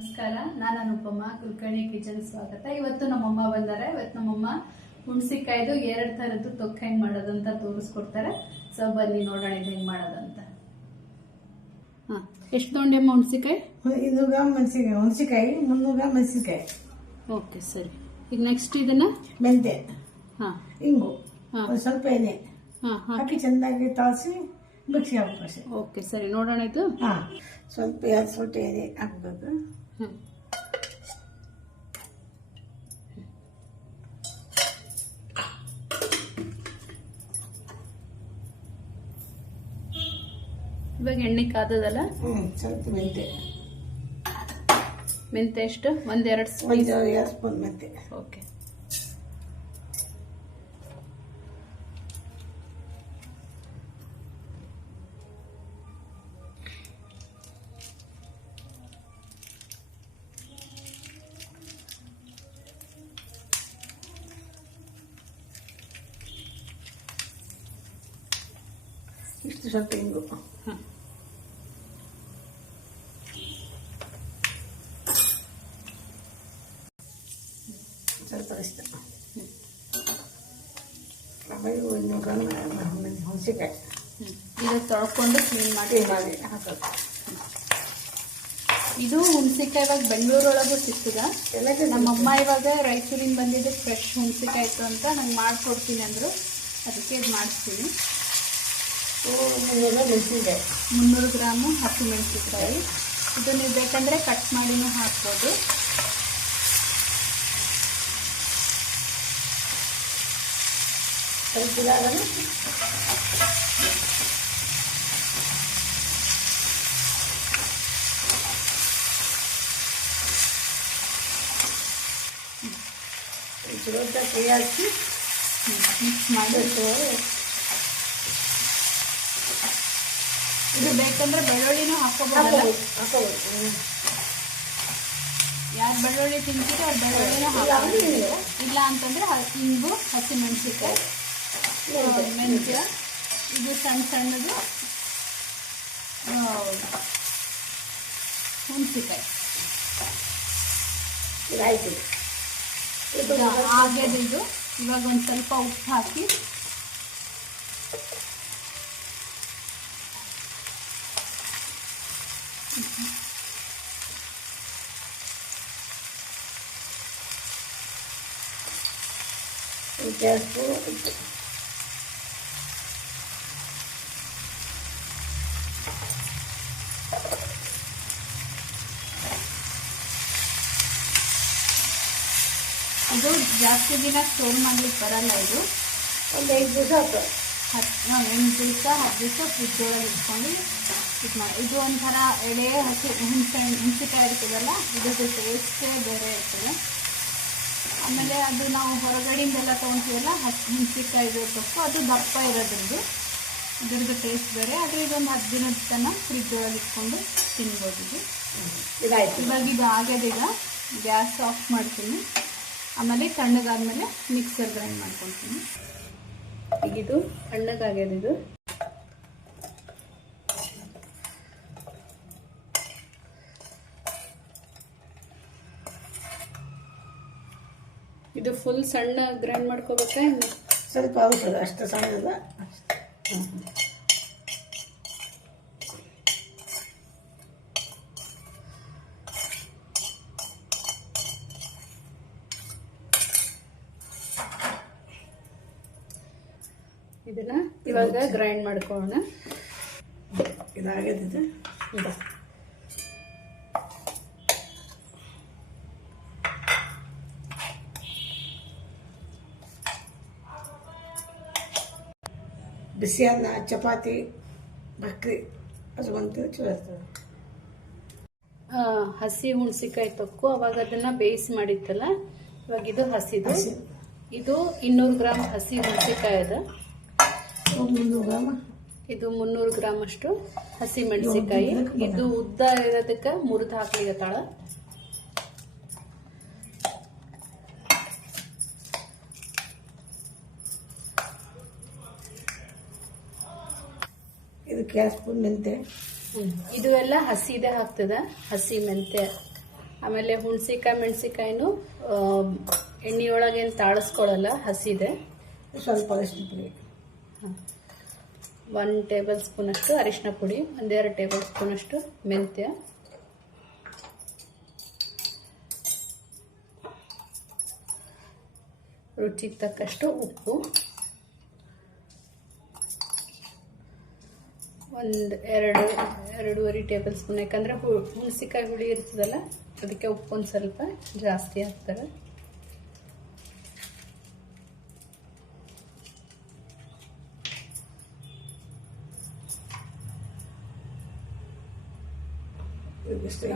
ನಮಸ್ಕಾರ, ನಾನು ಅನುಪಮ ಕುಲಕರ್ಣಿ ಕಿಚನ್ ಸ್ವಾಗತ. ಇವತ್ತು ನಮ್ಮಮ್ಮ ಬಂದಾರೆ. ಇವತ್ತು ನಮ್ಮಮ್ಮ ಹುಣಸಿಕಾಯ್ದು 2 ತರದ್ದು ತೊಕ್ಕ ಹೆಂಗ್ ಮಾಡೋದಂತ ತೋರಿಸ್ಕೊಡ್ತಾರೆ. ಸೊ ಬನ್ನಿ ನೋಡೋಣ ಇದು ಹೆಂಗ್ ಮಾಡೋದಂತ. ಎಷ್ಟು ತೊಗೊಂಡೆಮ್ಮ ಹುಣಸಿಕಾಯಿ? 200 ಗ್ರಾಮ್ ಹುಣಸಿಕಾಯಿ 300 ಗ್ರಾಮ್ ಮೆಣಸಿನಕಾಯಿ. ಓಕೆ ಸರಿ. ಈಗ ನೆಕ್ಸ್ಟ್ ಇದನ್ನ ಮೆಂತೆ, ಇಂಗು, ಒಂದು ಸ್ವಲ್ಪ ಎಣ್ಣೆ ಹಾಕಿ ಚೆನ್ನಾಗಿ ತಾಳಿಸಿ ಮಿಕ್ಸಿ ಹಾಕಬೇಕು. ಓಕೆ ಸರಿ, ನೋಡೋಣ ಇದು. ಸ್ವಲ್ಪ ಎಣ್ಣೆ ಹಾಕ್ಬೇಕು. ಇವಾಗ ಎಣ್ಣೆ ಕಾದದಲ್ಲ. ಸ್ವಲ್ಪ ಮೆಂತೆ ಎಷ್ಟು? 1-2 ಸ್ಪೂನ್ ಮೆಂತೆ. ಓಕೆ. ಇಷ್ಟು ಸ್ವಲ್ಪ ಇಂಗು, ಸ್ವಲ್ಪ ಇಷ್ಟ. ಆಮೇಲೆ 100 ಗ್ರಾಮ್ ಹುಣಸಿಕಾಯಿ ಈಗ ತೊಳ್ಕೊಂಡು ಕ್ಲೀನ್ ಮಾಡಿ ಹಾಕೋದು. ಇದು ಹುಣಸಿಕಾಯಿ ಇವಾಗ ಬೆಂಗಳೂರೊಳಗೂ ಸಿಗ್ತದ. ನಮ್ಮಮ್ಮ ಇವಾಗ ರಾಯಚೂರಿಂದ ಬಂದಿದ್ದು ಫ್ರೆಶ್ ಹುಣಸಿಕಾಯಿ ಇತ್ತು ಅಂತ ನಂಗೆ ಮಾಡಿಕೊಡ್ತೀನಿ ಅಂದರು. ಅದಕ್ಕೆ ಇದು ಮಾಡಿಸ್ತೀನಿ. 300 ಗ್ರಾಮು ಹಸಿಮೆಣಸಿನಕಾಯಿ. ಇದು ನೀವು ಬೇಕಂದರೆ ಕಟ್ ಮಾಡಿನೂ ಹಾಕ್ಬೋದು. ಕೈ ಹಾಕಿ ಮಿಕ್ಸ್ ಮಾಡಿಟ್ಟು, ಇದು ಬೇಕಂದ್ರೆ ಬೆಳ್ಳುಳ್ಳಿನೂ ಹಾಕೋಬಹುದು. ಯಾರು ಬೆಳ್ಳುಳ್ಳಿ ತಿಂತೀರೋ ಅವ್ರು ಬೆಳ್ಳುಳ್ಳಿನೂ ಹಾಕೋಬಹುದು. ಇಲ್ಲ ಅಂತಂದ್ರೆ ಇಂಗು, ಹಸಿಮೆಣಸಿನಕಾಯಿ, ಮೆಂತ್ಯ, ಇದು ಸಣ್ಣ ಸಣ್ಣದು ಹುಣಸಿಕಾಯಿ. ಆಗ್ಯದ ಇದು. ಇವಾಗ ಒಂದು ಸ್ವಲ್ಪ ಉಪ್ಪು ಹಾಕಿ ಇದು ಜಾಸ್ತಿ ದಿನ ಸ್ಟೋರ್ ಮಾಡ್ಲಿಕ್ಕೆ ಬರಲ್ಲ. ಇದು ಒಂದು 5 ದಿವಸ 8 ದಿವಸ 10 ದಿವಸ ಫ್ರಿಜ್ ಒಳಗೆ ಇಟ್ಕೊಂಡು ಇದು ಮಾಡಿ. ಇದು ಒಂಥರ ಎಳೆ ಹುಣಸಿಕಾಯಿ ಇರ್ತದಲ್ಲ, ಇದ್ರದ್ದು ಟೇಸ್ಟೇ ಬೇರೆ ಇರ್ತದೆ. ಆಮೇಲೆ ಅದು ನಾವು ಹೊರಗಡೆಯಿಂದೆಲ್ಲ ತೊಗೊತೀವಲ್ಲ ಹುಣಸಿಕಾಯಿದು ತೊಕ್ಕು, ಅದು ದಪ್ಪ ಇರೋದ್ರದ್ದು, ಇದ್ರದ್ದು ಟೇಸ್ಟ್ ಬೇರೆ. ಆದರೆ ಇದೊಂದು 10 ದಿನದ ತನಕ ಫ್ರಿಜ್ ಒಳಗೆ ಇಟ್ಕೊಂಡು ತಿನ್ಬೋದು. ಇವಾಗ ಇದು ಆಗ್ಯದೀಗ ಗ್ಯಾಸ್ ಆಫ್ ಮಾಡ್ತೀನಿ. ಆಮೇಲೆ ತಣ್ಣಗಾದ್ಮೇಲೆ ಮಿಕ್ಸರ್ ಗ್ರೈಂಡ್ ಮಾಡ್ಕೊತೀನಿ. ಈಗ ಇದು ತಣ್ಣಗಾಗ್ಯದ. ಇದು ಫುಲ್ ಸಣ್ಣ ಗ್ರೈಂಡ್ ಮಾಡ್ಕೋಬೇಕಾ? ಸ್ವಲ್ಪ ಔಷಧ ಅಷ್ಟು ಸಣ್ಣದ. ಇದನ್ನ ಇವಾಗ ಗ್ರೈಂಡ್ ಮಾಡ್ಕೊಳ್ಳೋಣ. ಇದಾಗಿದೆ. ಬಿಸಿ ಅನ್ನ, ಚಪಾತಿ, ಭಕ್ರಿ ಅದು ಬಂತು ಚಲೋ ಇರ್ತದೆ. ಹಸಿ ಹುಣಸಿಕಾಯಿ ತೊಕ್ಕು ಅವಾಗ ಅದನ್ನ ಬೇಯಿಸಿ ಮಾಡಿತ್ತಲ್ಲ, ಇವಾಗ ಇದು ಹಸಿದು. ಇದು 200 ಗ್ರಾಮ್ ಹಸಿ ಹುಣಸಿಕಾಯಿ ಅದ. 300 ಗ್ರಾಮ್. ಇದು 300 ಗ್ರಾಮ್ ಅಷ್ಟು ಹಸಿ ಮೆಣಸಿನಕಾಯಿ. ಇದು ಉದ್ದ ಇರೋದಕ್ಕೆ ಮುರಿದು ಹಾಕ್ಲಿಗತ್ತಾಳ. ಇದಕ್ಕೆ 2 ಸ್ಪೂನ್ ಮೆಂತೆ. ಇದು ಎಲ್ಲ ಹಸಿದೆ ಹಾಕ್ತದ, ಹಸಿ ಮೆಂತೆ ಆಮೇಲೆ ಹುಣಸಿಕಾಯಿ ಮೆಣಸಿಕಾಯಿನೂ ಎಣ್ಣೆಯೊಳಗೇನು ತಾಳಿಸ್ಕೊಳ್ಳಲ್ಲ, ಹಸಿದೆ. ಸ್ವಲ್ಪ ಅರಿಶಿನ ಪುಡಿ, 1 ಟೇಬಲ್ ಸ್ಪೂನ್ ಅಷ್ಟು ಅರಿಶಿನ ಪುಡಿ, 1-2 ಟೇಬಲ್ ಸ್ಪೂನ್ ಅಷ್ಟು ಮೆಂತ್ಯ, ರುಚಿಗೆ ತಕ್ಕಷ್ಟು ಉಪ್ಪು, 2-2.5 ಟೇಬಲ್ ಸ್ಪೂನ್. ಯಾಕಂದರೆ ಹುಣಸಿಕಾಯಿ ಹುಳಿ ಇರ್ತದಲ್ಲ, ಅದಕ್ಕೆ ಉಪ್ಪು ಒಂದು ಸ್ವಲ್ಪ ಜಾಸ್ತಿ ಹಾಕ್ತಾರೆ.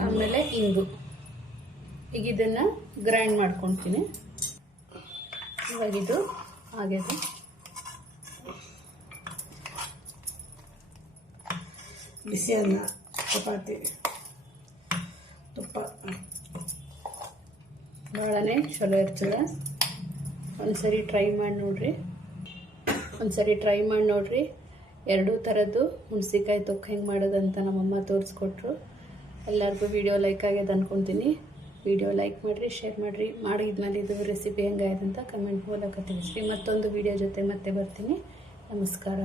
ಆಮೇಲೆ ಇಂಗು. ಈಗ ಇದನ್ನು ಗ್ರೈಂಡ್ ಮಾಡ್ಕೊತೀನಿ. ಇವಾಗಿದು ಆಗಿದೆ. ಬಿಸಿ ಅನ್ನ, ಚಪಾತಿ, ತುಪ್ಪ ಭಾಳನೇ ಚಲೋ ಇರ್ತದೆ. ಒಂದ್ಸರಿ ಟ್ರೈ ಮಾಡಿ ನೋಡ್ರಿ. ಎರಡೂ ಥರದ್ದು ಹುಣಸಿಕಾಯಿ ತೊಕ್ಕ ಹೆಂಗೆ ಮಾಡೋದಂತ ನಮ್ಮಮ್ಮ ತೋರಿಸ್ಕೊಟ್ರು. ಎಲ್ಲರಿಗೂ ವಿಡಿಯೋ ಲೈಕ್ ಆಗ್ಯದ ಅಂದ್ಕೊತೀನಿ. ವಿಡಿಯೋ ಲೈಕ್ ಮಾಡಿರಿ, ಶೇರ್ ಮಾಡಿರಿ. ಮಾಡಿದ್ಮೇಲೆ ಇದು ರೆಸಿಪಿ ಹೆಂಗಾಯ್ತು ಅಂತ ಕಮೆಂಟ್ ಮೂಲಕ ತಿಳಿಸ್ರಿ. ಮತ್ತೊಂದು ವಿಡಿಯೋ ಜೊತೆ ಮತ್ತೆ ಬರ್ತೀನಿ. ನಮಸ್ಕಾರ.